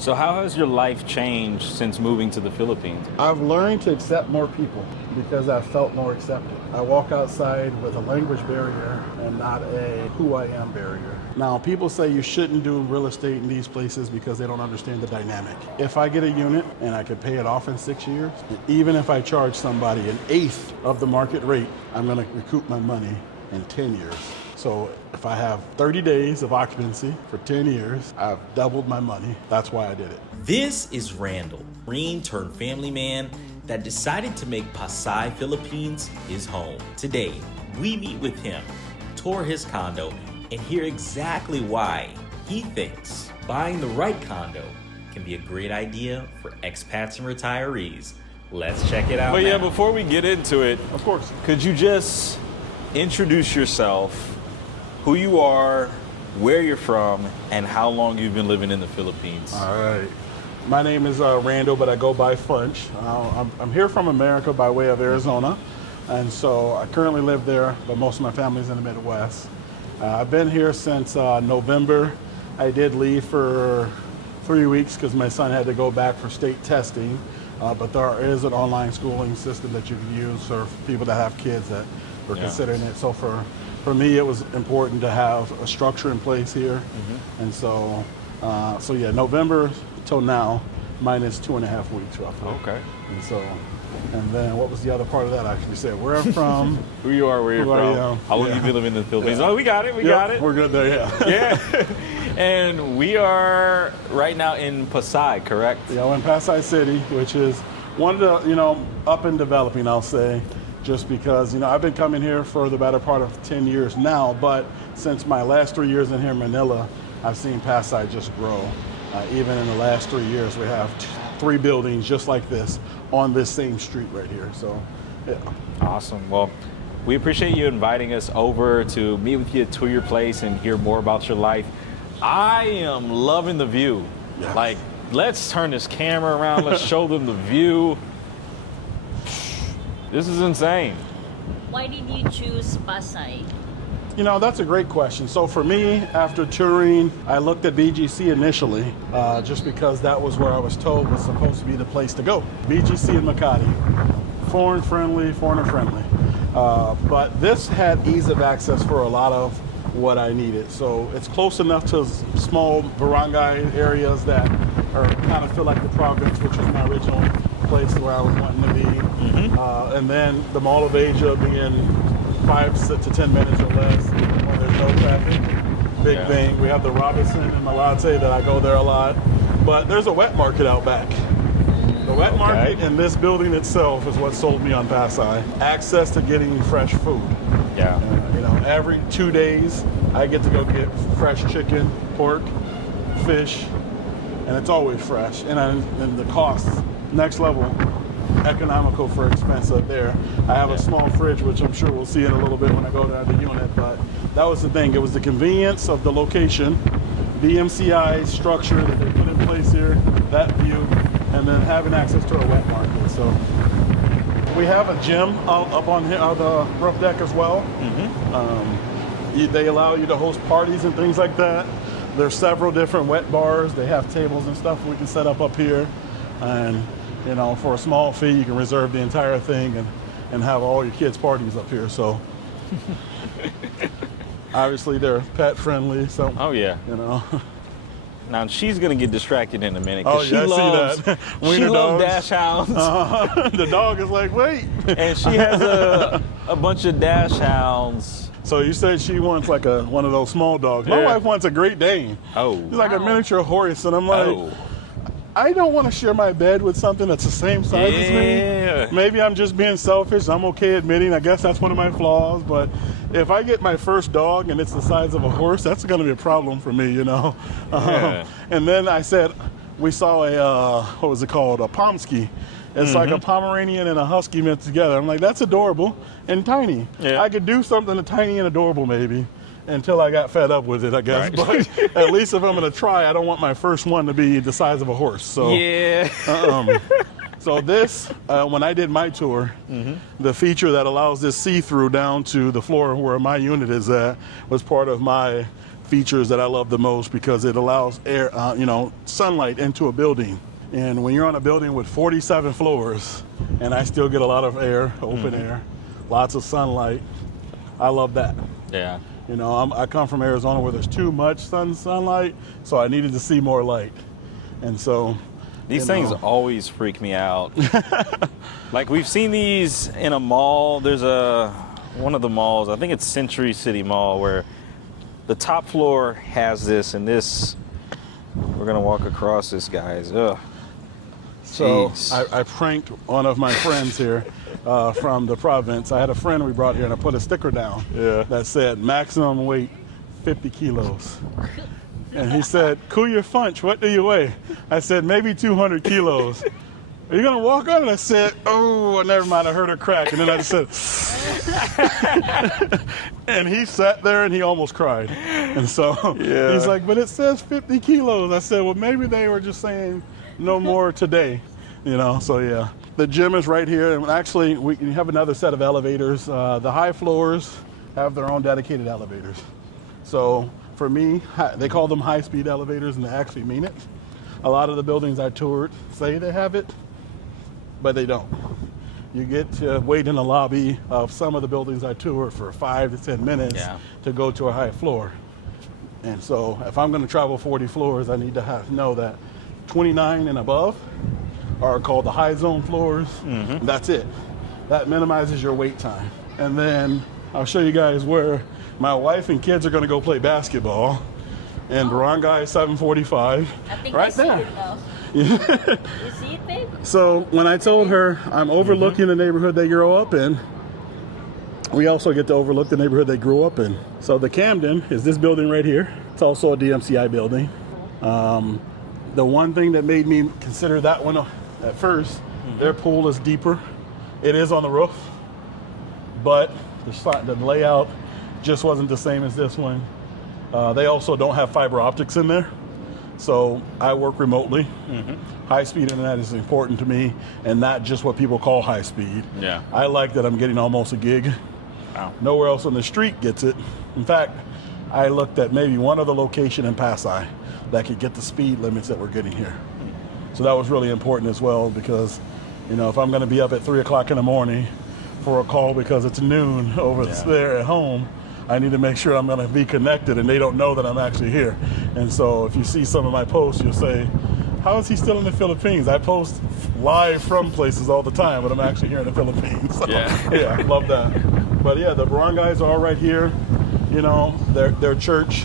So how has your life changed since moving to the Philippines? I've learned to accept more people because I've felt more accepted. I walk outside with a language barrier and not a who I am barrier. Now, people say you shouldn't do real estate in these places because they don't understand the dynamic. If I get a unit and I could pay it off in 6 years, even if I charge somebody an eighth of the market rate, I'm going to recoup my money in 10 years. So if I have 30 days of occupancy for 10 years, I've doubled my money. That's why I did it. This is Randall, green turned family man that decided to make Pasay, Philippines his home. Today, we meet with him, tour his condo, and hear exactly why he thinks buying the right condo can be a great idea for expats and retirees. Let's check it out. But now. yeah, before we get into it, Of course. could you just introduce yourself, who you are, where you're from, and how long you've been living in the Philippines? All right. My name is Randall, but I go by Funch. I'm here from America by way of Arizona, and so I currently live there, but most of my family's in the Midwest. I've been here since November. I did leave for 3 weeks because my son had to go back for state testing, but there is an online schooling system that you can use for people that have kids that are considering it. So for me, it was important to have a structure in place here, and so yeah, November till now, minus 2.5 weeks roughly. Okay. And then what was the other part of that? I actually said where I'm from. Who you are, where you're Who I from, am. how long Yeah. you've been living in the Philippines. Yeah. Oh, we got it, we got it. We're good there, yeah. Yeah. And we are right now in Pasay, correct? Yeah, we're in Pasay City, which is one of the, up and developing, I'll say, just because, I've been coming here for the better part of 10 years now, but since my last 3 years in here in Manila, I've seen Pasay just grow. Even in the last 3 years, we have 3 buildings just like this on this same street right here. So, yeah. Awesome. Well, we appreciate you inviting us over to meet with you, tour your place, and hear more about your life. I am loving the view. Yes. Like, let's turn this camera around. Let's show them the view. This is insane. Why did you choose Pasay? That's a great question. So for me, after touring, I looked at BGC initially, just because that was where I was told was supposed to be the place to go. BGC and Makati, foreigner friendly. But this had ease of access for a lot of what I needed. So it's close enough to small barangay areas that are kind of feel like the province, which was my original place where I was wanting to be. And then the Mall of Asia being 5 to 10 minutes or less when there's no traffic. Big thing. We have the Robinson and Malate that I go there a lot. But there's a wet market out back. The wet market in this building itself is what sold me on Pasay. Access to getting fresh food. Yeah. Every 2 days I get to go get fresh chicken, pork, fish, and it's always fresh. And the costs, next level, economical for expensive there. I have a small fridge, which I'm sure we'll see in a little bit when I go to the unit, but that was the thing. It was the convenience of the location, BMCI structure that they put in place here, that view, and then having access to a wet market. So we have a gym up on here, the roof deck as well. They allow you to host parties and things like that. There's several different wet bars. They have tables and stuff we can set up here. And for a small fee, you can reserve the entire thing and have all your kids' parties up here. So obviously they're pet friendly. So Oh, yeah. Now, she's going to get distracted in a minute. Oh, She yeah, I see loves, that. she Wiener loves dogs. dash hounds. The dog is like, wait. And she has a bunch of dash hounds. So you said she wants like one of those small dogs. My Yeah. wife wants a Great Dane. Oh. It's like a miniature horse. And I'm like, Oh. I don't want to share my bed with something that's the same size as Yeah. me. Maybe I'm just being selfish. I'm okay admitting, I guess that's one of my flaws. But if I get my first dog and it's the size of a horse, that's going to be a problem for me, Yeah. And then I said, we saw what was it called? A Pomsky. It's like a Pomeranian and a Husky mixed together. I'm like, that's adorable and tiny. Yeah. I could do something tiny and adorable maybe. Until I got fed up with it, I guess. Right. But at least if I'm going to try, I don't want my first one to be the size of a horse. So, Yeah. So this, when I did my tour, the feature that allows this see-through down to the floor where my unit is at was part of my features that I love the most because it allows air, sunlight into a building. And when you're on a building with 47 floors, and I still get a lot of air, open air, lots of sunlight, I love that. Yeah. You know, I come from Arizona where there's too much sunlight, so I needed to see more light. And so these things always freak me out. Like we've seen these in a mall. There's one of the malls, I think it's Century City Mall, where the top floor has this, and this, we're gonna walk across this, guys. Ugh. So I pranked one of my friends here from the province. I had a friend we brought here, and I put a sticker down that said maximum weight 50 kilos. And he said, "Kuya Funch, what do you weigh?" I said, "Maybe 200 kilos. Are you gonna walk on it?" I said, "Oh, never mind, I heard a crack." And then I just said, and he sat there and he almost cried. And so he's like, "But it says 50 kilos. I said, "Well, maybe they were just saying no more today," you know. So yeah, the gym is right here, and actually we have another set of elevators. The high floors have their own dedicated elevators. So for me, they call them high-speed elevators, and they actually mean it. A lot of the buildings I toured say they have it, but they don't. You get to wait in the lobby of some of the buildings I toured for 5 to 10 minutes to go to a high floor. And so if I'm going to travel 40 floors, I need to know that 29 and above are called the high zone floors. That's it. That minimizes your wait time. And then I'll show you guys where my wife and kids are going to go play basketball. And Barangay 745, I think right I see there. it now. You see it, babe? So when I told her I'm overlooking the neighborhood they grow up in, we also get to overlook the neighborhood they grew up in. So the Camden is this building right here. It's also a DMCI building. The one thing that made me consider that one at first, their pool is deeper. It is on the roof, but the layout just wasn't the same as this one. They also don't have fiber optics in there. So I work remotely. High-speed internet is important to me, and not just what people call high-speed. Yeah. I like that I'm getting almost a gig. Wow. Nowhere else on the street gets it. In fact, I looked at maybe one other location in Pasay that could get the speed limits that we're getting here. So that was really important as well because, you know, if I'm going to be up at 3 o'clock in the morning for a call because it's noon over there at home, I need to make sure I'm going to be connected and they don't know that I'm actually here. And so if you see some of my posts, you'll say, "How is he still in the Philippines?" I post live from places all the time, but I'm actually here in the Philippines. So, yeah, I love that. But yeah, the barangays are all right here. You know, their church,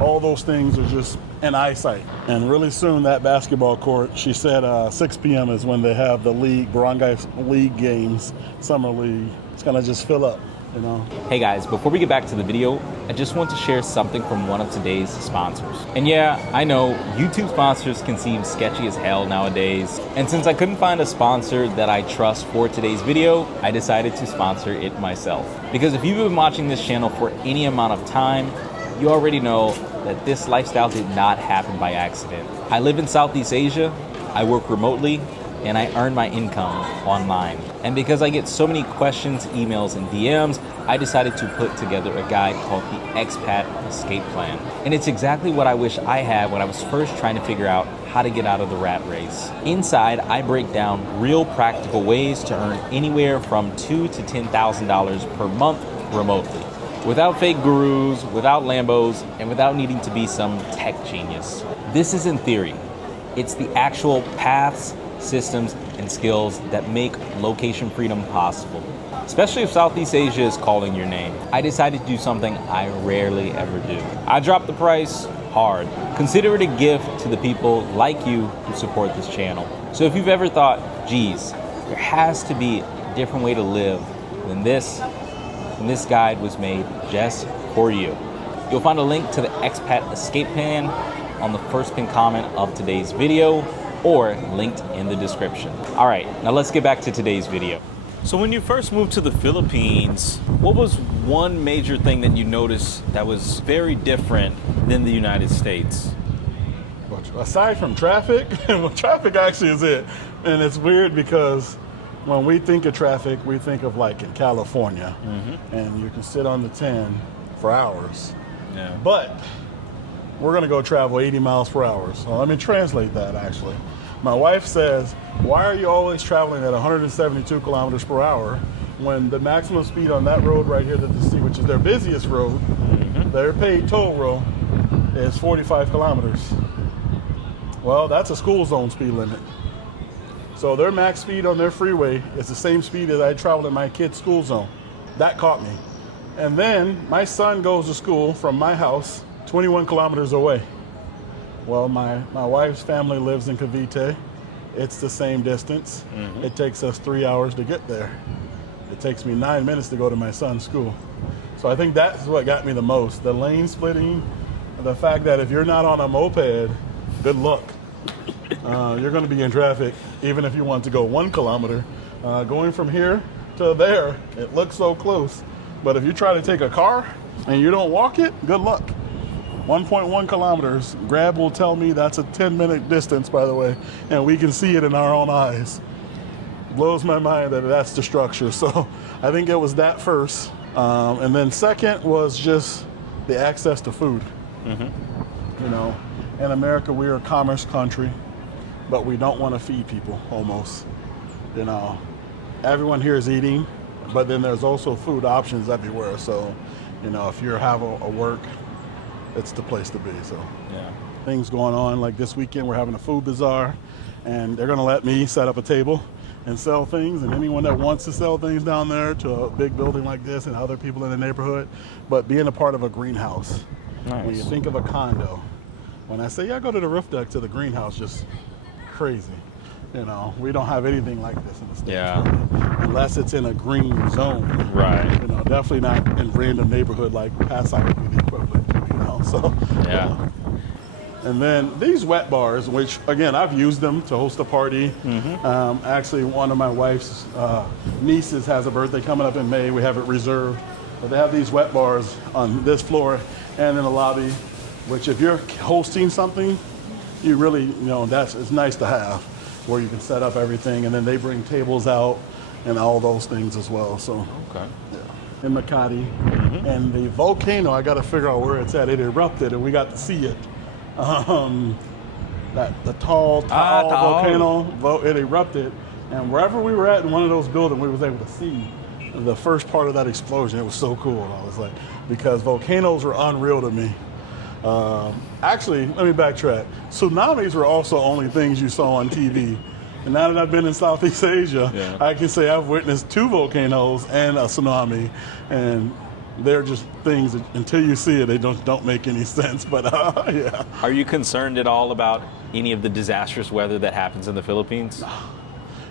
all those things are just in eyesight. And really soon that basketball court, she said 6 p.m. is when they have the barangay league games, summer league. It's going to just fill up. You know. Hey guys, before we get back to the video, I just want to share something from one of today's sponsors. And yeah, I know YouTube sponsors can seem sketchy as hell nowadays. And since I couldn't find a sponsor that I trust for today's video, I decided to sponsor it myself. Because if you've been watching this channel for any amount of time, you already know that this lifestyle did not happen by accident. I live in Southeast Asia, I work remotely, and I earn my income online. And because I get so many questions, emails, and DMs, I decided to put together a guide called the Expat Escape Plan. And it's exactly what I wish I had when I was first trying to figure out how to get out of the rat race. Inside, I break down real practical ways to earn anywhere from $2,000 to $10,000 per month remotely. Without fake gurus, without Lambos, and without needing to be some tech genius. This is in theory. It's the actual paths, systems, and skills that make location freedom possible. Especially if Southeast Asia is calling your name. I decided to do something I rarely ever do. I dropped the price hard. Consider it a gift to the people like you who support this channel. So if you've ever thought, geez, there has to be a different way to live than this, then this guide was made just for you. You'll find a link to the Expat Escape Plan on the first pinned comment of today's video, or linked in the description. All right, now let's get back to today's video. So when you first moved to the Philippines, what was one major thing that you noticed that was very different than the United States? Aside from traffic, well, traffic actually is it. And it's weird because when we think of traffic, we think of like in California, and you can sit on the 10 for hours. Yeah. But we're gonna go travel 80 miles per hour. So let me translate that actually. My wife says, why are you always traveling at 172 kilometers per hour when the maximum speed on that road right here that you see, which is their busiest road, their paid toll road, is 45 kilometers. Well, that's a school zone speed limit. So their max speed on their freeway is the same speed as I traveled in my kid's school zone. That caught me. And then my son goes to school from my house 21 kilometers away. Well, my wife's family lives in Cavite. It's the same distance. It takes us 3 hours to get there. It takes me 9 minutes to go to my son's school. So I think that's what got me the most. The lane splitting, the fact that if you're not on a moped, good luck. You're going to be in traffic even if you want to go 1 kilometer. Going from here to there, it looks so close. But if you try to take a car and you don't walk it, good luck. 1.1 kilometers. Grab will tell me that's a 10-minute distance, by the way, and we can see it in our own eyes. Blows my mind that that's the structure. So I think it was that first. And then second was just the access to food. You know, in America, we're a commerce country, but we don't want to feed people almost. You know, everyone here is eating, but then there's also food options everywhere. So, you know, if you have a work, it's the place to be. So yeah, things going on like this weekend, we're having a food bazaar, and they're going to let me set up a table and sell things, and anyone that wants to sell things down there to a big building like this and other people in the neighborhood, but being a part of a greenhouse. Nice. When you think of a condo, when I say, yeah, go to the roof deck to the greenhouse, just crazy. You know, we don't have anything like this in the States. Yeah. Unless it's in a green zone. Right. You know, definitely not in a random neighborhood like Pasay would be the equivalent to, you know, so. Yeah. And then these wet bars, which again, I've used them to host a party. Actually, one of my wife's nieces has a birthday coming up in May. We have it reserved. But they have these wet bars on this floor and in the lobby, which if you're hosting something, you really, you know, it's nice to have, where you can set up everything, and then they bring tables out and all those things as well. So, okay. Yeah. In Makati. And the volcano, I got to figure out where it's at. It erupted and we got to see it. The tall volcano, it erupted, and wherever we were at in one of those buildings, we was able to see the first part of that explosion. It was so cool. I was like, because volcanoes are unreal to me. Actually, let me backtrack. Tsunamis were also only things you saw on TV. And now that I've been in Southeast Asia, I can say I've witnessed 2 volcanoes and a tsunami, and they're just things that until you see it, they don't make any sense. But yeah. Are you concerned at all about any of the disastrous weather that happens in the Philippines?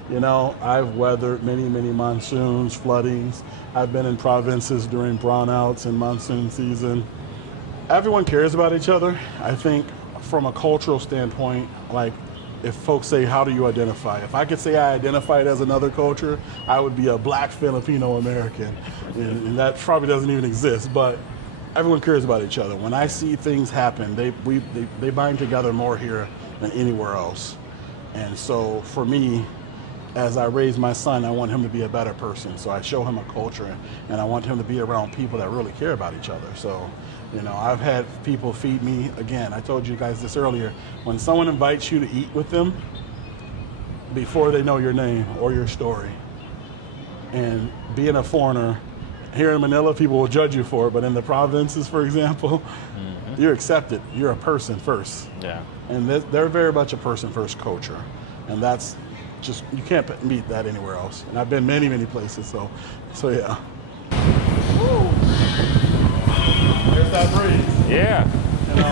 You know, I've weathered many monsoons, floodings. I've been in provinces during brownouts and monsoon season. Everyone cares about each other. I think from a cultural standpoint, like if folks say, how do you identify? If I could say I identified as another culture, I would be a black Filipino American. And that probably doesn't even exist, but everyone cares about each other. When I see things happen, they bind together more here than anywhere else. And so for me, as I raise my son, I want him to be a better person. So I show him a culture, and I want him to be around people that really care about each other. So, you know, I've had people feed me. Again, I told you guys this earlier. When someone invites you to eat with them, before they know your name or your story, and being a foreigner, here in Manila, people will judge you for it, but in the provinces, for example, you're accepted. You're a person first. Yeah. And they're very much a person first culture. And that's just, you can't meet that anywhere else. And I've been many places, so yeah. Woo. There's that breeze. Yeah. You know?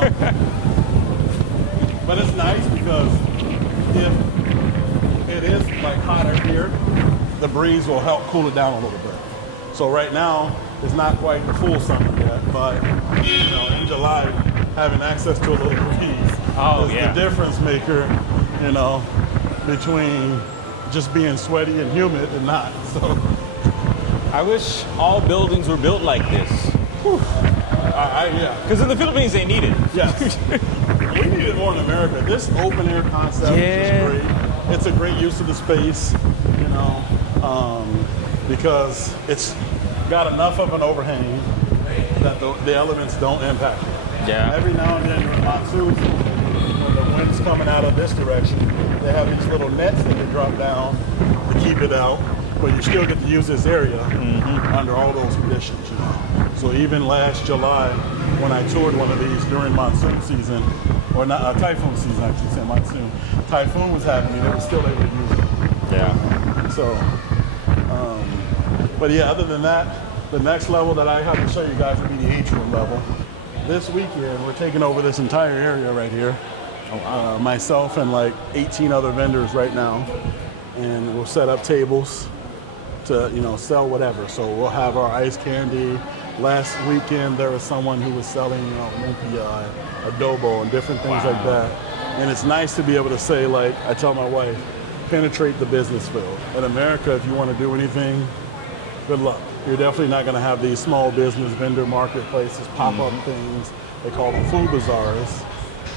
But it's nice because if it is like hotter here, the breeze will help cool it down a little bit. So right now, it's not quite the full summer yet, but you know, in July, having access to a little breeze is the difference maker, you know, between just being sweaty and humid and not. So I wish all buildings were built like this. Yeah. Because in the Philippines, they need it. Yes. We need it more in America. This open air concept is just great. It's a great use of the space, you know, because it's got enough of an overhang that the elements don't impact it. Yeah. Every now and then during monsoon season, when the wind's coming out of this direction, they have these little nets that they drop down to keep it out. But you still get to use this area under all those conditions, you know. So even last July, when I toured one of these during monsoon season, or not typhoon season, I should say monsoon. Typhoon was happening, they were still able to use it. Yeah. So, but yeah, other than that, the next level that I have to show you guys would be the atrium level. This weekend, we're taking over this entire area right here. Myself and like 18 other vendors right now, and we'll set up tables to, you know, sell whatever. So we'll have our ice candy. Last weekend, there was someone who was selling, you know, lumpia and adobo and different things like that. And it's nice to be able to say, like, I tell my wife, penetrate the business field. In America, if you want to do anything, good luck. You're definitely not going to have these small business vendor marketplaces, pop-up things. They call them food bazaars.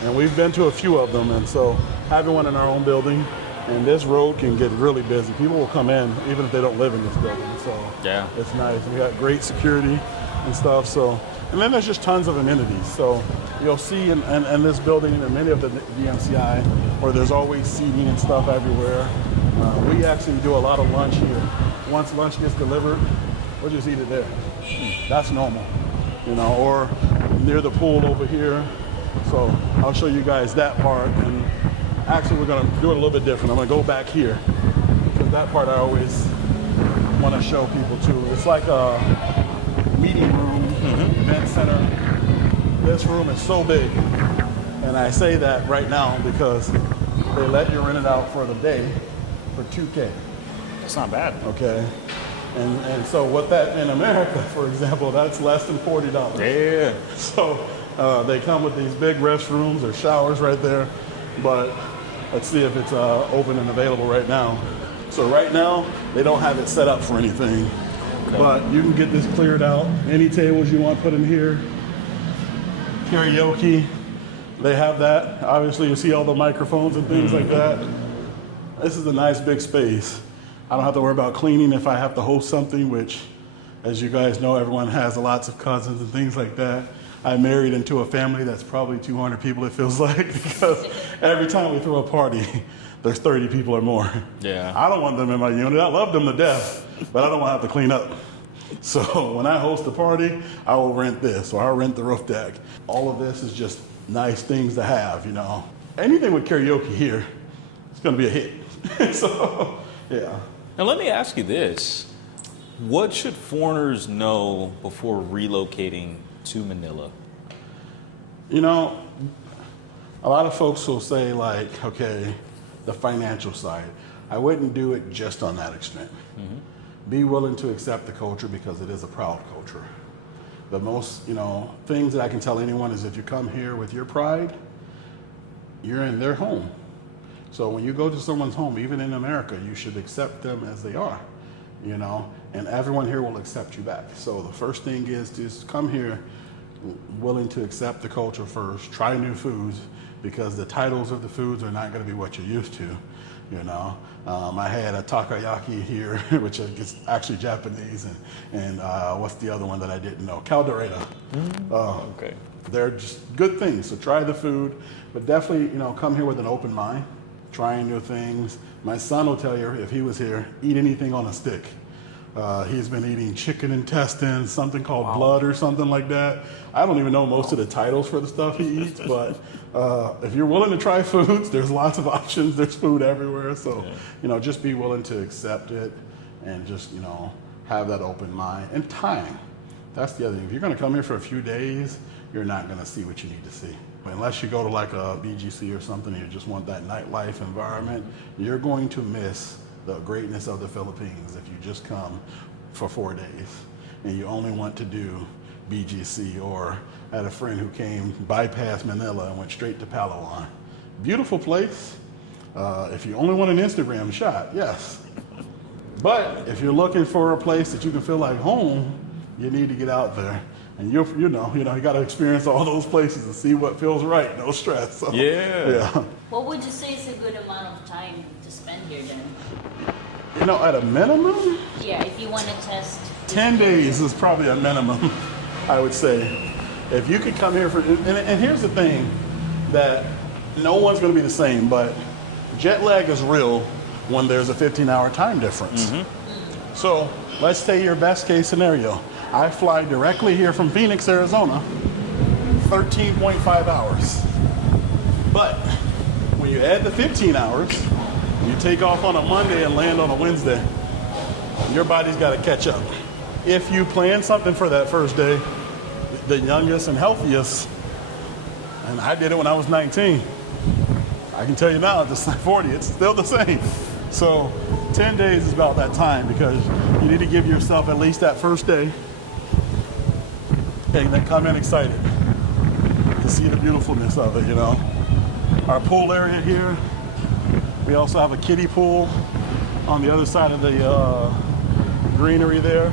And we've been to a few of them. And so having one in our own building, and this road can get really busy. People will come in even if they don't live in this building. So Yeah. it's nice. We got great security and stuff. So, and then there's just tons of amenities. So you'll see in this building and in many of the DMCI where there's always seating and stuff everywhere. We actually do a lot of lunch here. Once lunch gets delivered, we'll just eat it there. That's normal, you know, or near the pool over here. So I'll show you guys that part. And actually, we're gonna do it a little bit different. I'm gonna go back here because that part I always want to show people too. It's like a meeting room, event center. This room is so big, and I say that right now because they let you rent it out for the day for $2K. That's not bad. Okay, and so what that in America, for example, that's less than $40. Yeah. So they come with these big restrooms or showers right there, but let's see if it's open and available right now. So right now, they don't have it set up for anything, but you can get this cleared out. Any tables you want put in here. Karaoke, they have that. Obviously, you see all the microphones and things like that. This is a nice big space. I don't have to worry about cleaning if I have to host something, which, as you guys know, everyone has lots of cousins and things like that. I married into a family that's probably 200 people, it feels like, because every time we throw a party, there's 30 people or more. Yeah. I don't want them in my unit. I love them to death, but I don't want to have to clean up. So when I host a party, I will rent this, or I'll rent the roof deck. All of this is just nice things to have, you know. Anything with karaoke here, it's going to be a hit. So, yeah. Now let me ask you this. What should foreigners know before relocating to Manila? You know, a lot of folks will say like, okay, the financial side. I wouldn't do it just on that extent. Be willing to accept the culture because it is a proud culture. The most, you know, things that I can tell anyone is if you come here with your pride, you're in their home. So when you go to someone's home, even in America, you should accept them as they are, you know, and everyone here will accept you back. So the first thing is to come here willing to accept the culture first, try new foods, because the titles of the foods are not going to be what you're used to, you know. I had a takoyaki here, which is actually Japanese, and what's the other one that I didn't know? Caldereta. Okay. They're just good things, so try the food, but definitely, you know, come here with an open mind, trying new things. My son will tell you, if he was here, eat anything on a stick. He's been eating chicken intestines, something called blood or something like that. I don't even know most of the titles for the stuff he eats, but if you're willing to try foods, there's lots of options. There's food everywhere. So, you know, just be willing to accept it and just, you know, have that open mind. And time. That's the other thing. If you're going to come here for a few days, you're not going to see what you need to see. Unless you go to like a BGC or something and you just want that nightlife environment, you're going to miss the greatness of the Philippines if you just come for 4 days and you only want to do BGC. Or I had a friend who came, bypassed Manila and went straight to Palawan. Beautiful place. If you only want an Instagram shot, yes. But if you're looking for a place that you can feel like home, you need to get out there. And you got to experience all those places and see what feels right. No stress. So, yeah. What would you say is a good amount of time to spend here then? You know, at a minimum, Yeah, if you want to test. 10 days is probably a minimum, I would say. If you could come here for, and here's the thing, that no one's going to be the same, but jet lag is real when there's a 15-hour time difference. So let's say your best case scenario. I fly directly here from Phoenix, Arizona, 13.5 hours. But when you add the 15 hours, you take off on a Monday and land on a Wednesday, your body's got to catch up. If you plan something for that first day, the youngest and healthiest, and I did it when I was 19. I can tell you now, at 40, it's still the same. So 10 days is about that time, because you need to give yourself at least that first day and then come in excited to see the beautifulness of it, you know. Our pool area here, we also have a kiddie pool on the other side of the greenery there.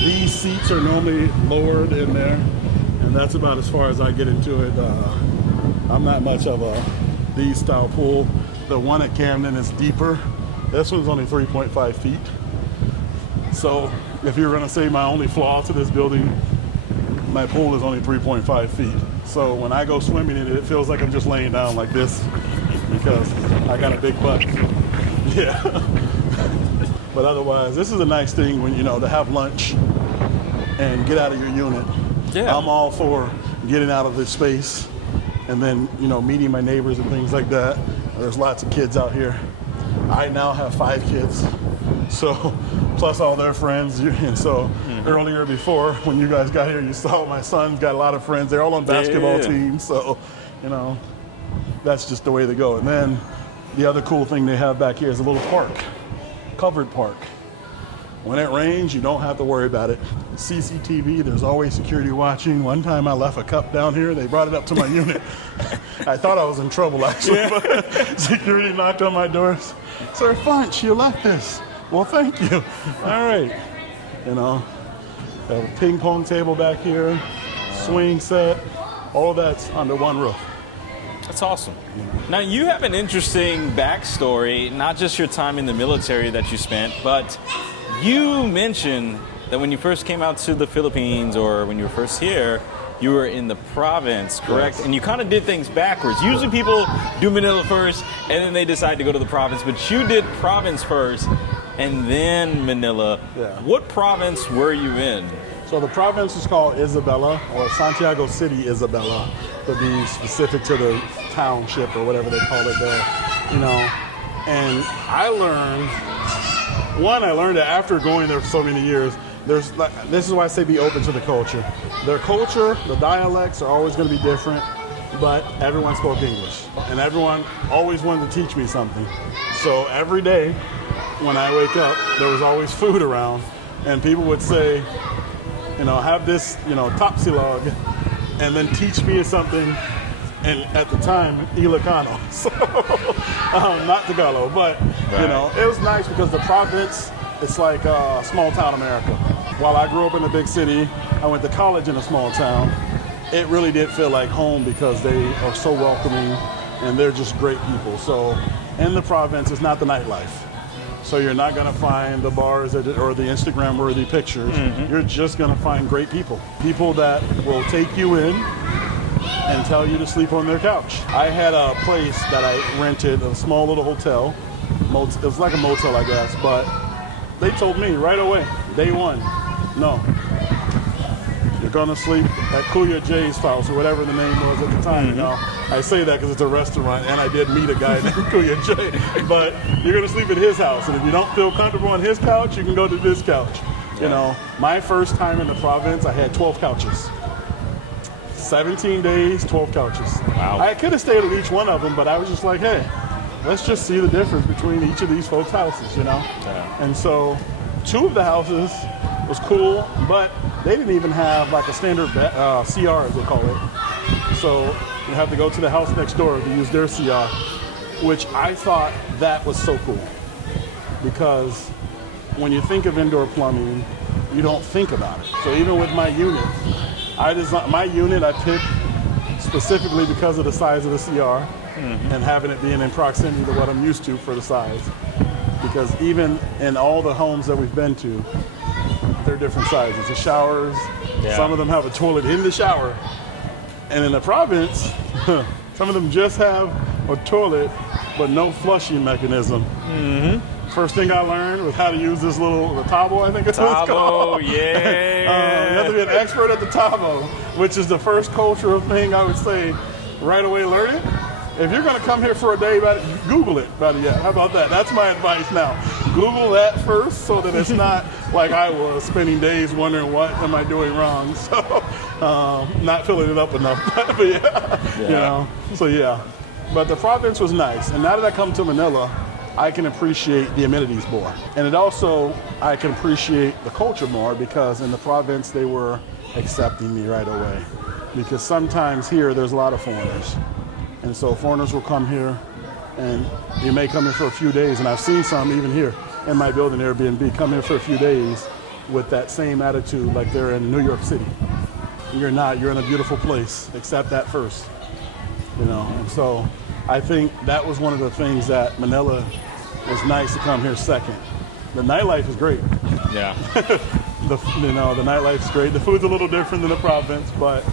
These seats are normally lowered in there, and that's about as far as I get into it. I'm not much of a these style pool. The one at Camden is deeper. This one's only 3.5 feet. So if you're gonna say my only flaw to this building, my pool is only 3.5 feet. So when I go swimming in it, it feels like I'm just laying down like this because I got a big butt. Yeah. But otherwise, this is a nice thing when, you know, to have lunch and get out of your unit. Yeah. I'm all for getting out of this space and then, you know, meeting my neighbors and things like that. There's lots of kids out here. I now have 5 kids, so plus all their friends. And so earlier before, when you guys got here, you saw my son's got a lot of friends. They're all on basketball teams, so, you know, that's just the way they go. And then the other cool thing they have back here is a little park, covered park. When it rains, you don't have to worry about it. CCTV, there's always security watching. One time I left a cup down here, they brought it up to my unit. I thought I was in trouble actually, but security knocked on my doors. Sir Funch, you left this. Well, thank you. All right. You know, I have a ping pong table back here, swing set, all of that's under one roof. That's awesome. Now, you have an interesting backstory, not just your time in the military that you spent, but you mentioned that when you first came out to the Philippines, or when you were first here, you were in the province, correct? Yes. And you kind of did things backwards. Usually people do Manila first, and then they decide to go to the province, but you did province first, and then Manila. Yeah. What province were you in? So the province is called Isabela, or Santiago City, Isabela, to be specific to the township or whatever they call it there, you know. And I learned that after going there for so many years, there's like, this is why I say be open to the culture. Their culture, the dialects are always going to be different, but everyone spoke English, and everyone always wanted to teach me something. So every day when I wake up, there was always food around, and people would say, you know, have this, you know, Tapsilog, and then teach me something, and at the time, Ilocano, so not Tagalog, but, you know, it was nice because the province, it's like small town America. While I grew up in a big city, I went to college in a small town. It really did feel like home because they are so welcoming and they're just great people. So in the province, it's not the nightlife. So you're not gonna find the bars or the Instagram-worthy pictures. You're just gonna find great people. People that will take you in and tell you to sleep on their couch. I had a place that I rented, a small little hotel. It was like a motel, I guess, but they told me right away, day one, no. You're gonna sleep at Kuya J's house, or whatever the name was at the time. You know, I say that because it's a restaurant, and I did meet a guy named Kuya J. But you're gonna sleep at his house, and if you don't feel comfortable on his couch, you can go to this couch. You know, my first time in the province, I had 12 couches. 17 days, 12 couches. Wow. I could have stayed at each one of them, but I was just like, hey, let's just see the difference between each of these folks' houses, you know? Yeah. And so 2 of the houses was cool, but they didn't even have like a standard CR, as they call it. So you have to go to the house next door to use their CR, which I thought that was so cool. Because when you think of indoor plumbing, you don't think about it. So even with my unit, I picked specifically because of the size of the CR and having it being in proximity to what I'm used to for the size. Because even in all the homes that we've been to, they're different sizes. The showers, Yeah. some of them have a toilet in the shower. And in the province, some of them just have a toilet, but no flushing mechanism. First thing I learned was how to use this the tabo, I think it's what it's Tabo, called. yeah. You have to be an expert at the tabo, which is the first cultural thing I would say right away learn it. If you're going to come here for a day, Google it, How about that? That's my advice now. Google that first so that it's not like I was spending days wondering what am I doing wrong. So not filling it up enough. But yeah, you know, so yeah. But the province was nice. And now that I come to Manila, I can appreciate the amenities more. And it also, I can appreciate the culture more because in the province, they were accepting me right away. Because sometimes here, there's a lot of foreigners. And so foreigners will come here and you may come here for a few days. And I've seen some even here in my building, Airbnb, come here for a few days with that same attitude like they're in New York City. You're not, you're in a beautiful place. Accept that first, you know. And so I think that was one of the things that Manila is nice to come here second. The nightlife is great. Yeah. The nightlife is great. The food's a little different than the province, but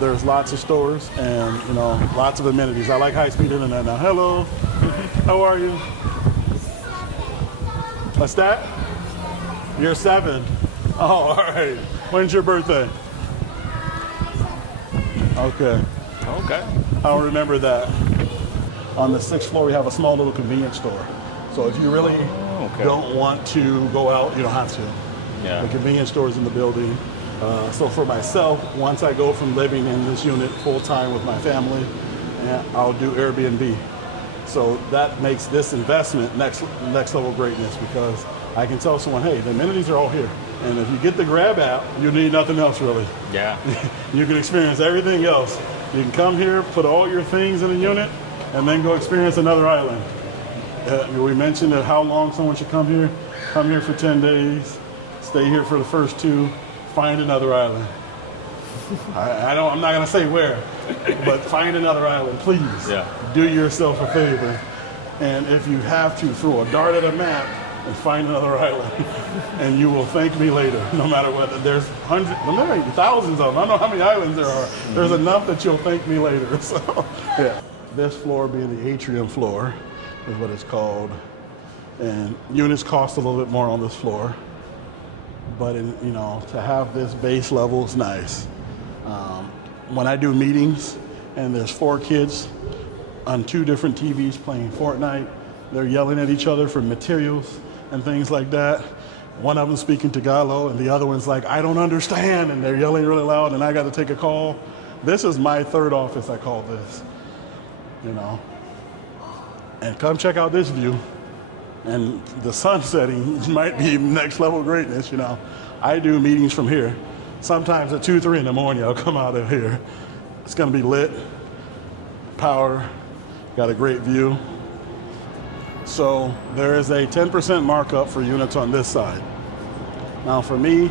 there's lots of stores and, you know, lots of amenities. I like high-speed internet now. Hello, how are you? What's that? You're 7. Oh, all right. When's your birthday? Okay. Okay. I'll remember that. On the 6th floor, we have a small little convenience store. So if you really don't want to go out, you don't have to. Yeah. The convenience store is in the building. So for myself, once I go from living in this unit full-time with my family, I'll do Airbnb. So that makes this investment next level greatness because I can tell someone, hey, the amenities are all here. And if you get the Grab app, you need nothing else really. Yeah. You can experience everything else. You can come here, put all your things in a unit, and then go experience another island. We mentioned that how long someone should come here. Come here for 10 days, stay here for the first 2, find another island. I'm not gonna say where, but find another island, please. Yeah. Do yourself a favor. And if you have to, throw a dart at a map and find another island. And you will thank me later, no matter what. There's hundreds, maybe thousands of them. I don't know how many islands there are. There's enough that you'll thank me later. So, yeah. This floor being the atrium floor is what it's called. And units cost a little bit more on this floor. But to have this base level is nice. When I do meetings and there's 4 kids on 2 different TVs playing Fortnite, they're yelling at each other for materials and things like that. One of them speaking Tagalog and the other one's like, I don't understand, and they're yelling really loud and I got to take a call. This is my 3rd office, I call this, And come check out this view. And the sun setting might be next level greatness, I do meetings from here. Sometimes at 2, 3 in the morning, I'll come out of here. It's gonna be lit, power, got a great view. So there is a 10% markup for units on this side. Now for me,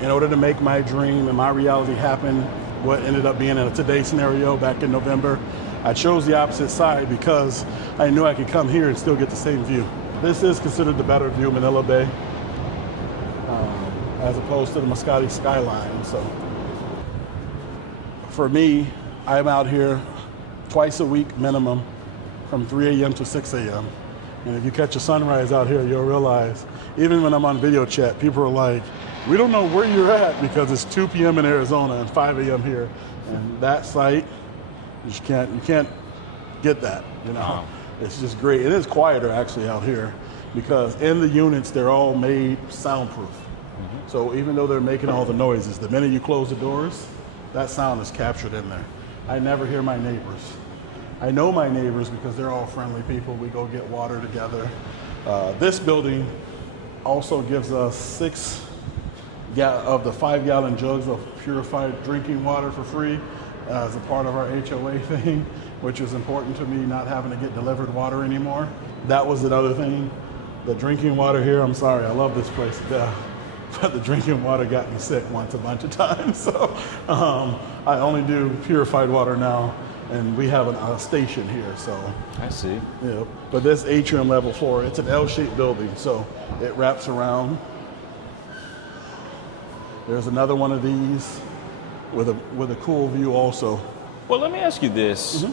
in order to make my dream and my reality happen, what ended up being in today's scenario back in November, I chose the opposite side because I knew I could come here and still get the same view. This is considered the better view, Manila Bay, as opposed to the Mascati skyline. So for me, I'm out here twice a week minimum from 3 a.m. to 6 a.m. And if you catch a sunrise out here, you'll realize, even when I'm on video chat, people are like, we don't know where you're at because it's 2 p.m. in Arizona and 5 a.m. here. And that sight, you can't get that, It's just great. It is quieter actually out here because in the units, they're all made soundproof. So even though they're making all the noises, the minute you close the doors, that sound is captured in there. I never hear my neighbors. I know my neighbors because they're all friendly people. We go get water together. This building also gives us 6 of the 5-gallon jugs of purified drinking water for free as a part of our HOA thing, which is important to me, not having to get delivered water anymore. That was another thing. The drinking water here, I'm sorry, I love this place to death, but the drinking water got me sick once a bunch of times. So I only do purified water now, and we have a station here, so. I see. Yeah, but this atrium level floor, it's an L-shaped building, so it wraps around. There's another one of these with a cool view also. Well, let me ask you this.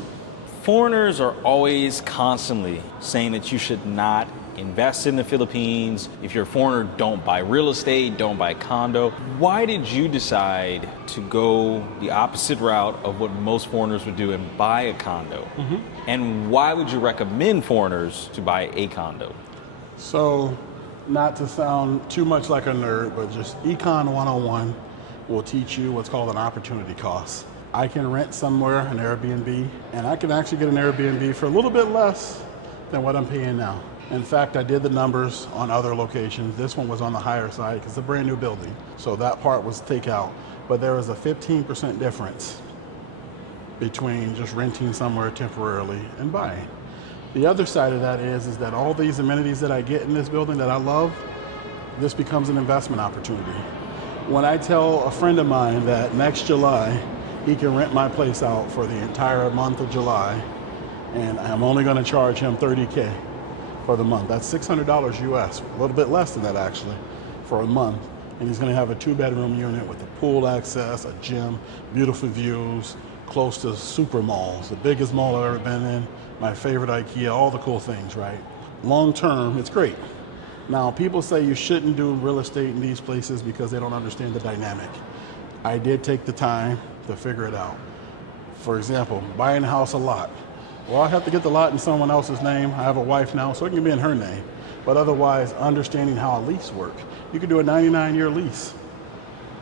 Foreigners are always constantly saying that you should not invest in the Philippines. If you're a foreigner, don't buy real estate, don't buy condo. Why did you decide to go the opposite route of what most foreigners would do and buy a condo? And why would you recommend foreigners to buy a condo? So, not to sound too much like a nerd, but just Econ 101 will teach you what's called an opportunity cost. I can rent somewhere, an Airbnb, and I can actually get an Airbnb for a little bit less than what I'm paying now. In fact, I did the numbers on other locations. This one was on the higher side because it's a brand new building. So that part was takeout. But there was a 15% difference between just renting somewhere temporarily and buying. The other side of that is that all these amenities that I get in this building that I love, this becomes an investment opportunity. When I tell a friend of mine that next July, he can rent my place out for the entire month of July, and I'm only going to charge him $30K for the month. That's $600 US, a little bit less than that actually, for a month. And he's going to have a 2-bedroom unit with a pool access, a gym, beautiful views, close to super malls, the biggest mall I've ever been in, my favorite IKEA, all the cool things, right? Long term, it's great. Now, people say you shouldn't do real estate in these places because they don't understand the dynamic. I did take the time to figure it out. For example, buying a house, a lot. Well, I have to get the lot in someone else's name. I have a wife now, so it can be in her name. But otherwise, understanding how a lease works. You could do a 99-year lease.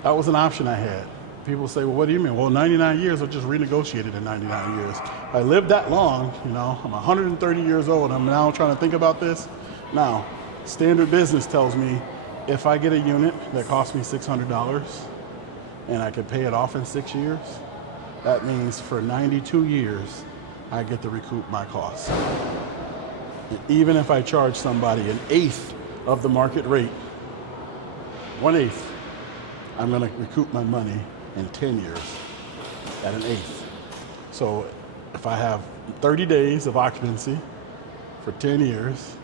That was an option I had. People say, well, what do you mean? Well, 99 years, I just renegotiated in 99 years. I lived that long, you know, I'm 130 years old. I'm now trying to think about this. Now, standard business tells me if I get a unit that costs me $600 and I could pay it off in 6 years, that means for 92 years, I get to recoup my costs. And even if I charge somebody 1/8 of the market rate, 1/8, I'm going to recoup my money in 10 years at 1/8. So if I have 30 days of occupancy for 10 years,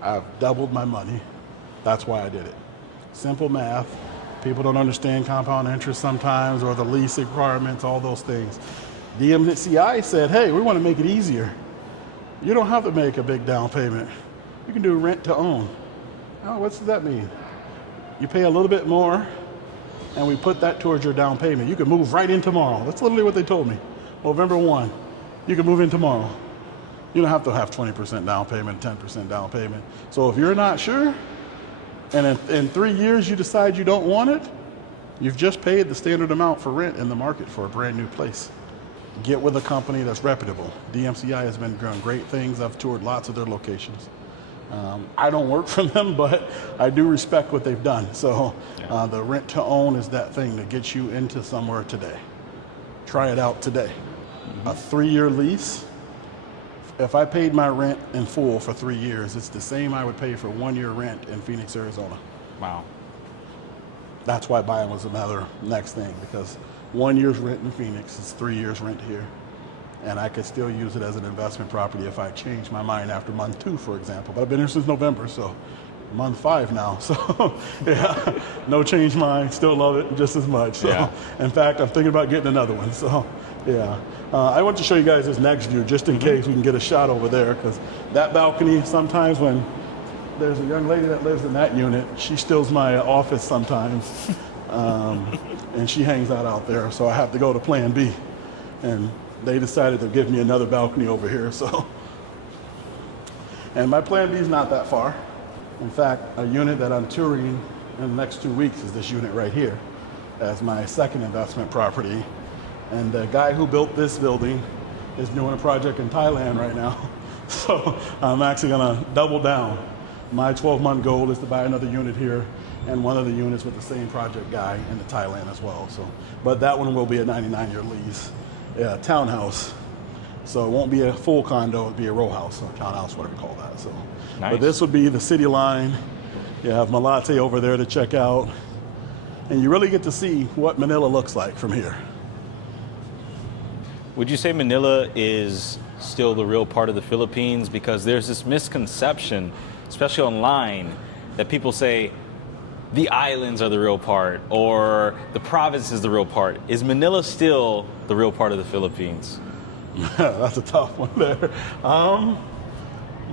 I've doubled my money. That's why I did it. Simple math. People don't understand compound interest sometimes, or the lease requirements, all those things. The MCI said, hey, we want to make it easier. You don't have to make a big down payment. You can do rent to own. Oh, what does that mean? You pay a little bit more, and we put that towards your down payment. You can move right in tomorrow. That's literally what they told me. November 1, you can move in tomorrow. You don't have to have 20% down payment, 10% down payment. So if you're not sure, and in 3 years you decide you don't want it, you've just paid the standard amount for rent in the market for a brand new place. Get with a company that's reputable. DMCI has been doing great things. I've toured lots of their locations. I don't work for them, but I do respect what they've done. So the rent to own is that thing that gets you into somewhere today. Try it out today. A 3-year lease, if I paid my rent in full for 3 years, it's the same I would pay for 1 year rent in Phoenix, Arizona. Wow. That's why buying was another next thing, because 1 year's rent in Phoenix is 3 years rent here. And I could still use it as an investment property if I change my mind after month 2, for example. But I've been here since November, so month 5 now. So yeah, no change mind, still love it just as much. So Yeah. in fact, I'm thinking about getting another one. So yeah, I want to show you guys this next view just in case we can get a shot over there, because that balcony, sometimes when there's a young lady that lives in that unit, she steals my office sometimes. And she hangs out there, so I have to go to plan B. And they decided to give me another balcony over here, so. And my plan B is not that far. In fact, a unit that I'm touring in the next 2 weeks is this unit right here as my second investment property. And the guy who built this building is doing a project in Thailand right now. So I'm actually gonna double down. My 12-month goal is to buy another unit here and one of the units with the same project guy in Thailand as well. So, but that one will be a 99-year lease, townhouse. So it won't be a full condo, it'll be a row house or townhouse, whatever you call that. So, Nice. But this would be the city line. You have Malate over there to check out. And you really get to see what Manila looks like from here. Would you say Manila is still the real part of the Philippines? Because there's this misconception, especially online, that people say, the islands are the real part or the province is the real part. Is Manila still the real part of the Philippines? That's a tough one there.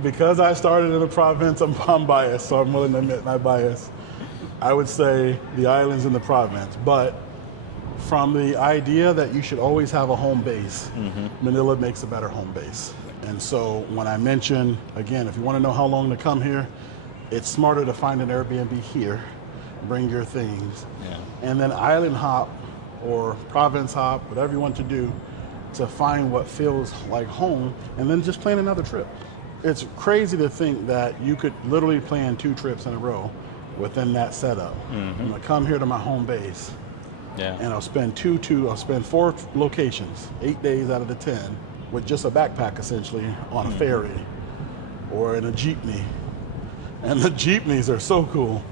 Because I started in the province, I'm biased, so I'm willing to admit my bias. I would say the islands and the province, but from the idea that you should always have a home base, Manila makes a better home base. And so when I mention, again, if you want to know how long to come here, it's smarter to find an Airbnb here, bring your things, and then island hop or province hop, whatever you want to do, to find what feels like home, and then just plan another trip. It's crazy to think that you could literally plan 2 trips in a row within that setup. I'm gonna come here to my home base, and I'll spend I'll spend 4 locations, 8 days out of the 10, with just a backpack essentially on a ferry or in a jeepney. And the jeepneys are so cool.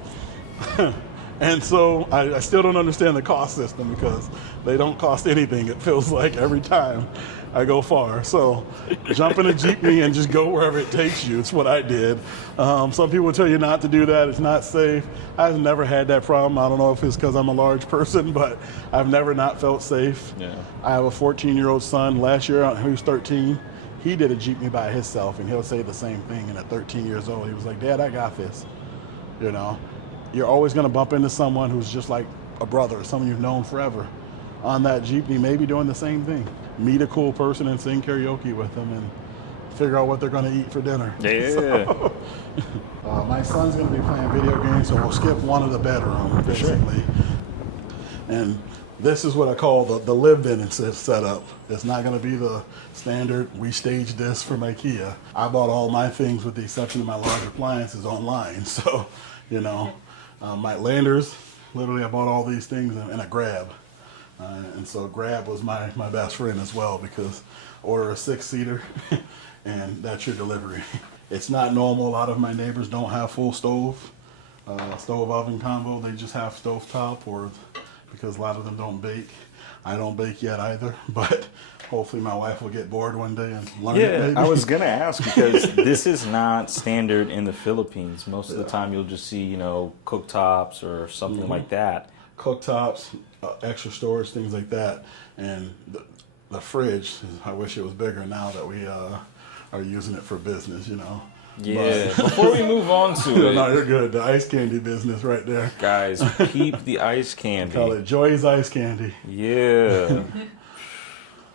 And so I still don't understand the cost system because they don't cost anything, it feels like, every time I go far. So jump in a jeepney and just go wherever it takes you. It's what I did. Some people tell you not to do that. It's not safe. I've never had that problem. I don't know if it's because I'm a large person, but I've never not felt safe. I have a 14-year-old son. Last year, he was 13. He did a jeepney by himself, and he'll say the same thing. And at 13 years old, he was like, "Dad, I got this." You know, you're always going to bump into someone who's just like a brother, someone you've known forever, on that jeepney, maybe doing the same thing. Meet a cool person and sing karaoke with them and figure out what they're going to eat for dinner. So, my son's going to be playing video games, so we'll skip one of the bedrooms, basically. And this is what I call the lived-in setup. It's not going to be the standard, we staged this from IKEA. I bought all my things, with the exception of my large appliances, online. So, you know, my landers, literally I bought all these things in a Grab. And so Grab was my best friend as well, because order a 6-seater and that's your delivery. It's not normal. A lot of my neighbors don't have full stove oven combo. They just have stovetop, or because a lot of them don't bake. I don't bake yet either, but hopefully my wife will get bored one day and learn it maybe. I was going to ask, because this is not standard in the Philippines. Most of the time you'll just see, you know, cooktops or something like that. Cooktops, extra storage, things like that. And the fridge, I wish it was bigger now that we are using it for business, you know. Yeah, but before we move on to it. No, you're good. The ice candy business right there. Guys, keep the ice candy. Call it Joy's Ice Candy. Yeah.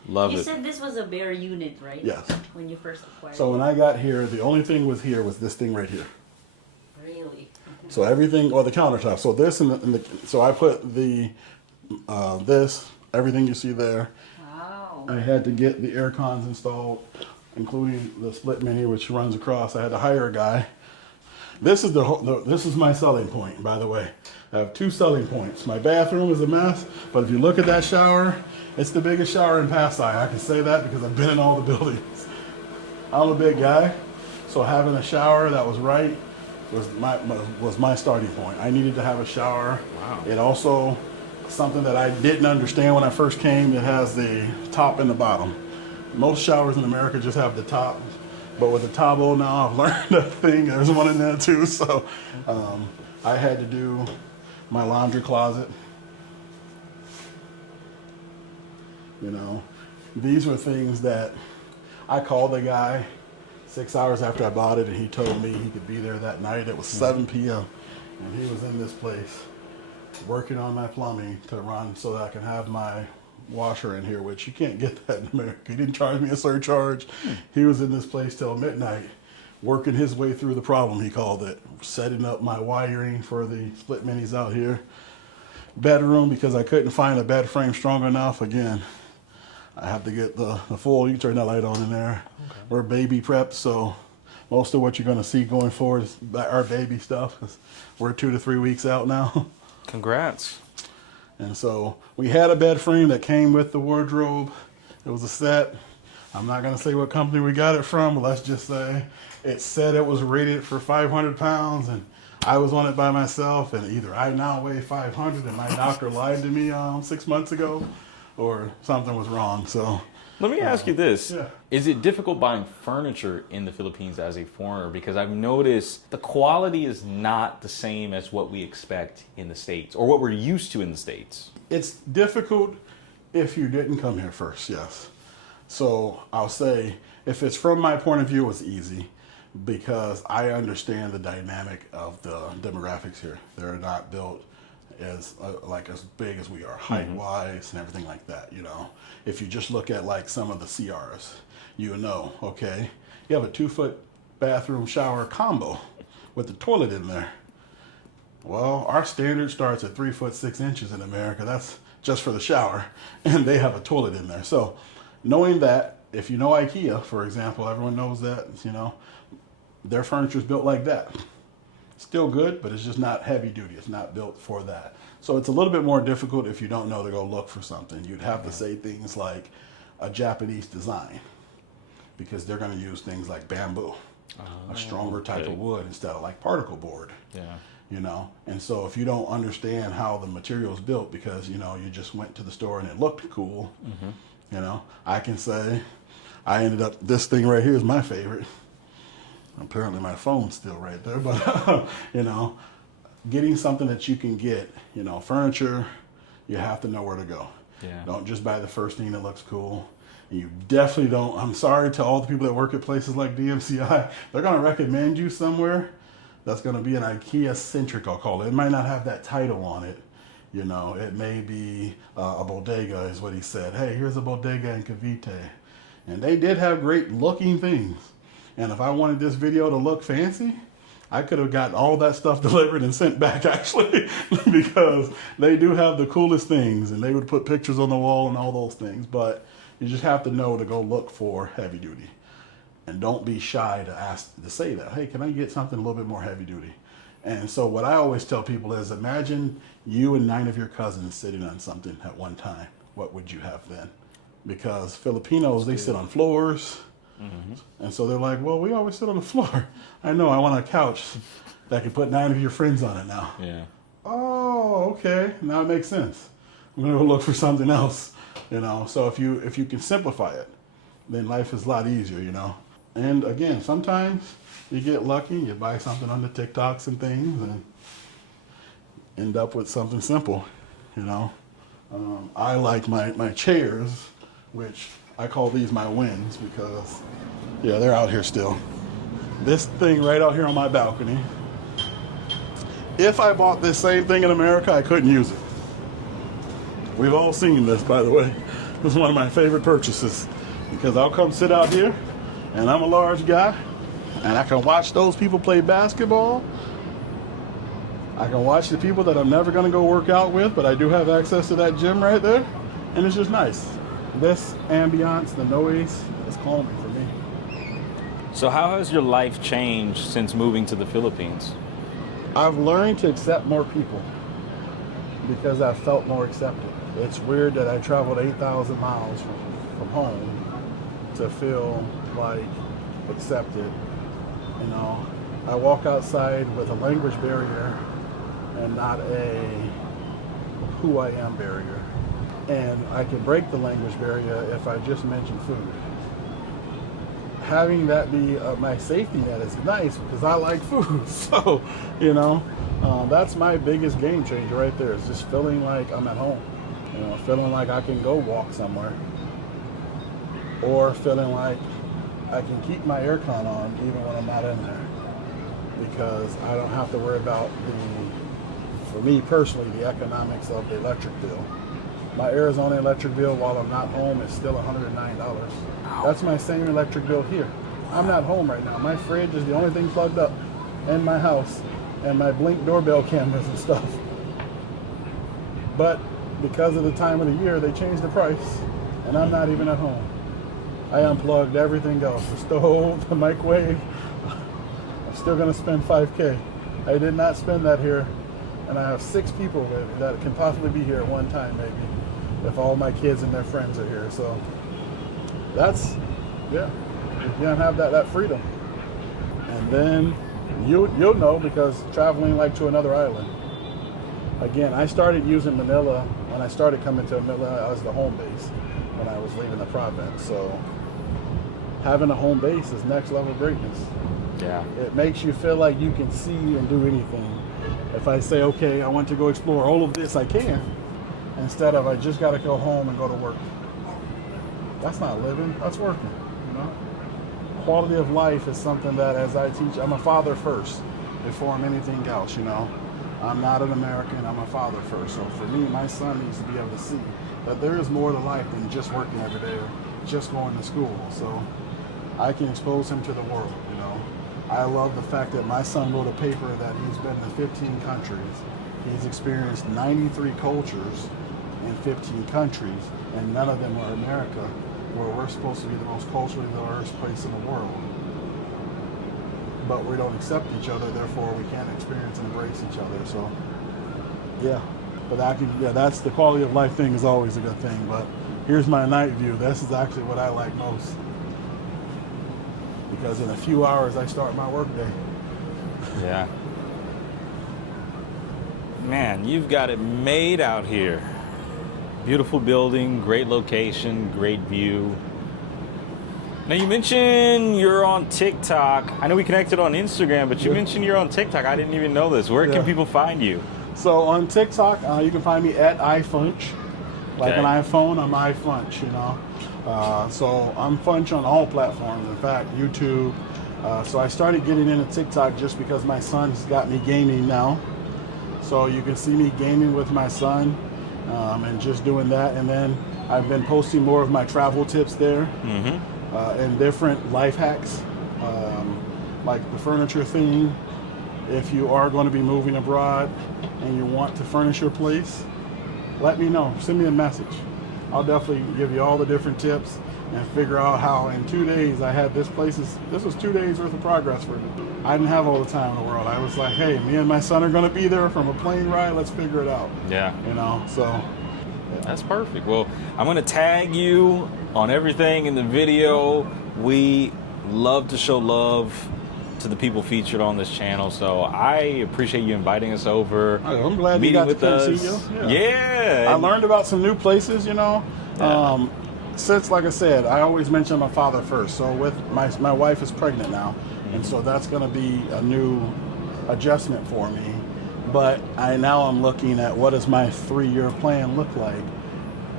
Love it. You said this was a bare unit, right? Yes. When you first acquired So it. when I got here, the only thing was this thing right here. Really? So everything, or the countertop. So this so I put everything you see there. Wow. I had to get the air cons installed, including the split mini, which runs across. I had to hire a guy. This is this is my selling point, by the way. I have 2 selling points. My bathroom is a mess, but if you look at that shower, it's the biggest shower in Pasay. I can say that because I've been in all the buildings. I'm a big guy, so having a shower that was right was my starting point. I needed to have a shower. Wow. It also, something that I didn't understand when I first came, it has the top and the bottom. Most showers in America just have the top, but with the Tabo now, I've learned a thing. There's one in there too. So I had to do my laundry closet. You know, these were things that I called the guy 6 hours after I bought it, and he told me he could be there that night. It was 7 p.m. and he was in this place working on my plumbing to run so that I can have my washer in here, which you can't get that in America. He didn't charge me a surcharge. He was in this place till midnight, working his way through the problem, he called it, setting up my wiring for the split minis out here. Bedroom, because I couldn't find a bed frame strong enough. Again, I have to get the full, you can turn that light on in there. Okay. We're baby prepped, so most of what you're gonna see going forward is our baby stuff. We're 2 to 3 weeks out now. Congrats. And so we had a bed frame that came with the wardrobe. It was a set. I'm not gonna say what company we got it from, but let's just say it said it was rated for 500 pounds, and I was on it by myself, and either I now weigh 500 and my doctor lied to me 6 months ago, or something was wrong. So Let me ask you this. Yeah. Is it difficult buying furniture in the Philippines as a foreigner? Because I've noticed the quality is not the same as what we expect in the States or what we're used to in the States. It's difficult if you didn't come here first, yes. So I'll say, if it's from my point of view, it's easy because I understand the dynamic of the demographics here. They're not built as as big as we are, height-wise and everything like that, you know. If you just look at like some of the CRs, you know, okay, you have a 2-foot bathroom shower combo with the toilet in there. Well, our standard starts at 3 foot 6 inches in America. That's just for the shower, and they have a toilet in there. So knowing that, if you know IKEA, for example, everyone knows that, you know, their furniture is built like that. Still good, but it's just not heavy duty. It's not built for that. So it's a little bit more difficult if you don't know to go look for something. You'd have to say things like a Japanese design because they're going to use things like bamboo, a stronger type of wood instead of like particle board. Yeah. You know, and so if you don't understand how the material is built because, you know, you just went to the store and it looked cool, you know, I can say I ended up, this thing right here is my favorite. Apparently my phone's still right there, but, you know, getting something that you can get, you know, furniture, you have to know where to go. Yeah. Don't just buy the first thing that looks cool. You definitely don't, I'm sorry to all the people that work at places like DMCI, they're going to recommend you somewhere that's going to be an IKEA-centric, I'll call it. It might not have that title on it. You know, it may be a bodega is what he said. Hey, here's a bodega in Cavite. And they did have great looking things. And if I wanted this video to look fancy, I could have got all that stuff delivered and sent back actually because they do have the coolest things and they would put pictures on the wall and all those things. But you just have to know to go look for heavy duty. And don't be shy to ask to say that. Hey, can I get something a little bit more heavy duty? And so what I always tell people is imagine you and 9 of your cousins sitting on something at one time. What would you have then? Because Filipinos, they sit on floors. And so they're like, well, we always sit on the floor. I know, I want a couch that can put 9 of your friends on it now. Yeah. Oh, okay. Now it makes sense. I'm going to go look for something else, you know. So if you can simplify it, then life is a lot easier, you know. And again, sometimes you get lucky, you buy something on the TikToks and things and end up with something simple, you know. I like my chairs, which I call these my wins because, yeah, they're out here still. This thing right out here on my balcony, if I bought this same thing in America, I couldn't use it. We've all seen this, by the way. This is one of my favorite purchases because I'll come sit out here and I'm a large guy and I can watch those people play basketball. I can watch the people that I'm never going to go work out with, but I do have access to that gym right there. And it's just nice. This ambiance, the noise, is calming for me. So how has your life changed since moving to the Philippines? I've learned to accept more people because I felt more accepted. It's weird that I traveled 8,000 miles from home to feel like accepted. You know, I walk outside with a language barrier and not a who I am barrier. And I can break the language barrier if I just mention food. Having that be my safety net is nice because I like food. So, you know, that's my biggest game changer right there is just feeling like I'm at home. You know, feeling like I can go walk somewhere. Or feeling like I can keep my aircon on even when I'm not in there. Because I don't have to worry about for me personally, the economics of the electric bill. My Arizona electric bill while I'm not home is still $109. That's my same electric bill here. I'm not home right now. My fridge is the only thing plugged up in my house and my Blink doorbell cameras and stuff. But because of the time of the year, they changed the price and I'm not even at home. I unplugged everything else, the stove, the microwave. I'm still gonna spend $5K. I did not spend that here. And I have 6 people that can possibly be here at one time, maybe, if all my kids and their friends are here. So that's, yeah, you can't have that freedom. And then you'll know because traveling like to another island. Again, I started using Manila when I started coming to Manila as the home base. when I was leaving the province. So having a home base is next level greatness. Yeah. It makes you feel like you can see and do anything. If I say, okay, I want to go explore all of this, I can. Instead of I just got to go home and go to work. That's not living, that's working, you know? Quality of life is something that, as I teach, I'm a father first before I'm anything else, you know? I'm not an American, I'm a father first. So for me, my son needs to be able to see that there is more to life than just working every day or just going to school. So I can expose him to the world, you know? I love the fact that my son wrote a paper that he's been to 15 countries. He's experienced 93 cultures in 15 countries, and none of them are America, where we're supposed to be the most culturally diverse place in the world. But we don't accept each other, therefore we can't experience and embrace each other. So, yeah. But that's the quality of life thing is always a good thing. But here's my night view. This is actually what I like most. Because in a few hours I start my workday. Yeah. Man, you've got it made out here. Beautiful building, great location, great view. Now you mentioned you're on TikTok. I know we connected on Instagram, but you mentioned you're on TikTok. I didn't even know this. Where can people find you? So on TikTok, you can find me at iFunch. Like an iPhone, I'm iFunch, you know. So I'm Funch on all platforms. In fact, YouTube. So I started getting into TikTok just because my son's got me gaming now. So you can see me gaming with my son and just doing that. And then I've been posting more of my travel tips there and different life hacks, like the furniture thing. If you are going to be moving abroad and you want to furnish your place, let me know. Send me a message. I'll definitely give you all the different tips and figure out how in 2 days I had this was 2 days worth of progress for me. I didn't have all the time in the world. I was like, hey, me and my son are going to be there from a plane ride. Let's figure it out. Yeah. You know, so. Yeah. That's perfect. Well, I'm going to tag you on everything in the video. We love to show love to the people featured on this channel, so I appreciate you inviting us over. I'm glad you got to come see you. Yeah. I learned about some new places, you know. Yeah. Since, like I said, I always mention my father first. So with my wife is pregnant now, and so that's going to be a new adjustment for me. But now I'm looking at what does my 3-year plan look like,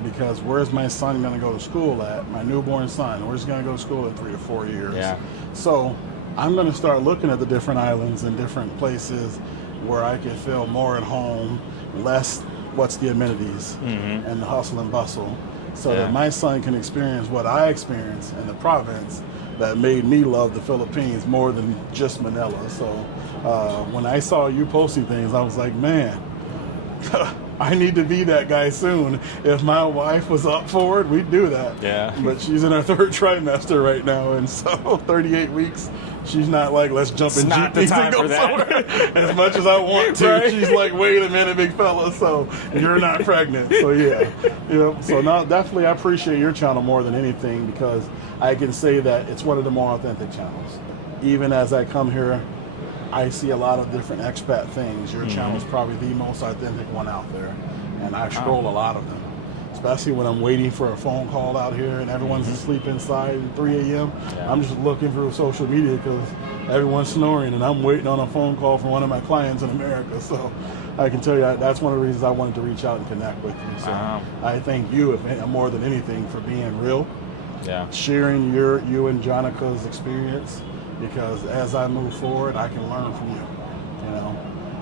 because where's my son going to go to school at? My newborn son, where's he going to go to school in 3 to 4 years? Yeah. So I'm going to start looking at the different islands and different places where I can feel more at home, less what's the amenities and the hustle and bustle, so that my son can experience what I experienced in the province that made me love the Philippines more than just Manila. So when I saw you posting things, I was like, man, I need to be that guy soon. If my wife was up for it, we'd do that. Yeah. But she's in her 3rd trimester right now, and so 38 weeks, she's not like, let's jump in not Jeep the time and go for that. somewhere. As much as I want to, Right? she's like, wait a minute, big fella, so you're not pregnant. So yeah. So now definitely I appreciate your channel more than anything, because I can say that it's one of the more authentic channels. Even as I come here, I see a lot of different expat things. Your channel is probably the most authentic one out there, and I scroll a lot of them, especially when I'm waiting for a phone call out here and everyone's asleep inside at 3 a.m. I'm just looking through social media because everyone's snoring, and I'm waiting on a phone call from one of my clients in America. So I can tell you that's one of the reasons I wanted to reach out and connect with you. So I thank you, if more than anything, for being real, sharing you and Jonica's experience. Because as I move forward, I can learn from you, you know,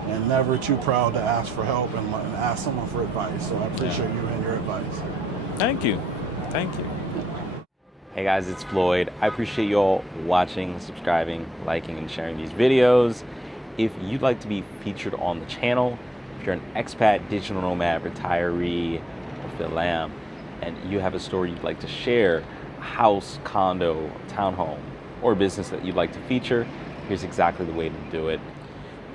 and never too proud to ask for help and ask someone for advice. So I appreciate you and your advice. Thank you. Thank you. Hey guys, it's Floyd. I appreciate you all watching, subscribing, liking, and sharing these videos. If you'd like to be featured on the channel, if you're an expat, digital nomad, retiree, or philam, and you have a story you'd like to share, a house, condo, townhome, or business that you'd like to feature, here's exactly the way to do it.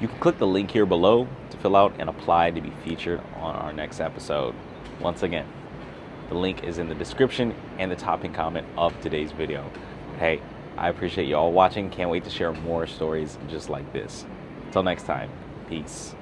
You can click the link here below to fill out and apply to be featured on our next episode. Once again, the link is in the description and the top comment of today's video. Hey, I appreciate you all watching. Can't wait to share more stories just like this. Until next time, peace.